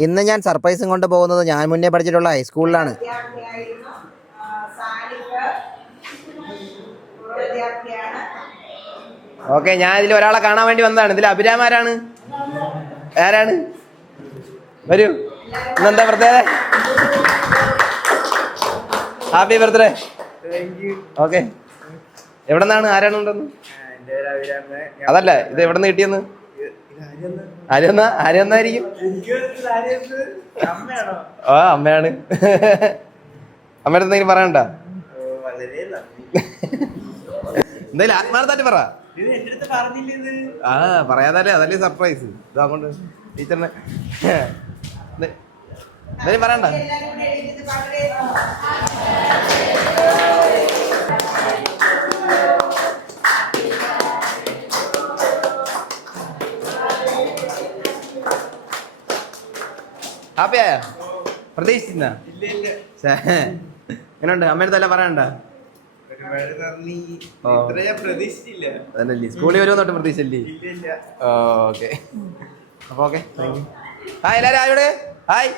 ഇന്ന് ഞാൻ സർപ്രൈസും കൊണ്ട് പോകുന്നത് ഞാൻ മുന്നേ പഠിച്ചിട്ടുള്ള ഹൈസ്കൂളിലാണ്. ഓക്കെ, ഞാൻ ഇതിൽ ഒരാളെ കാണാൻ വേണ്ടി വന്നതാണ്. ഇതിൽ അഭിരാമാരാണ്? ആരാണ്? വരൂ. ഇന്നെന്താ പ്രത്യേകത? Happy birthday. ഓക്കെ, എവിടെ നിന്നാണ്? ആരാണ് ഉണ്ടെന്ന്? അതല്ല, ഇത് എവിടെ നിന്ന് കിട്ടിയെന്ന്? ആരെന്നായിരിക്കും? ആ, അമ്മയാണ്. അമ്മയുടെ എന്തെങ്കിലും പറയണ്ട? എന്തായാലും ആത്മാർത്ഥമായിട്ട് പറ. ആ, പറയാതല്ലേ, അതല്ലേ സർപ്രൈസ്. ഇത് അങ്ങോട്ട് ടീച്ചറിനെ എന്തായാലും പറയണ്ട. ഹാപ്പിയായ? പ്രതീക്ഷിച്ചിരുന്ന? എങ്ങനെയുണ്ട്? അമ്മയുടെ എല്ലാം പറയണ്ട? അതല്ലേ, സ്കൂളിൽ വരുമെന്നോട്ട് പ്രതീക്ഷല്ലേ? ഓക്കെ, അപ്പൊ ഓക്കെ, താങ്ക് യു. ഹായ് എല്ലാവരും, ആയോടെ ഹായ്.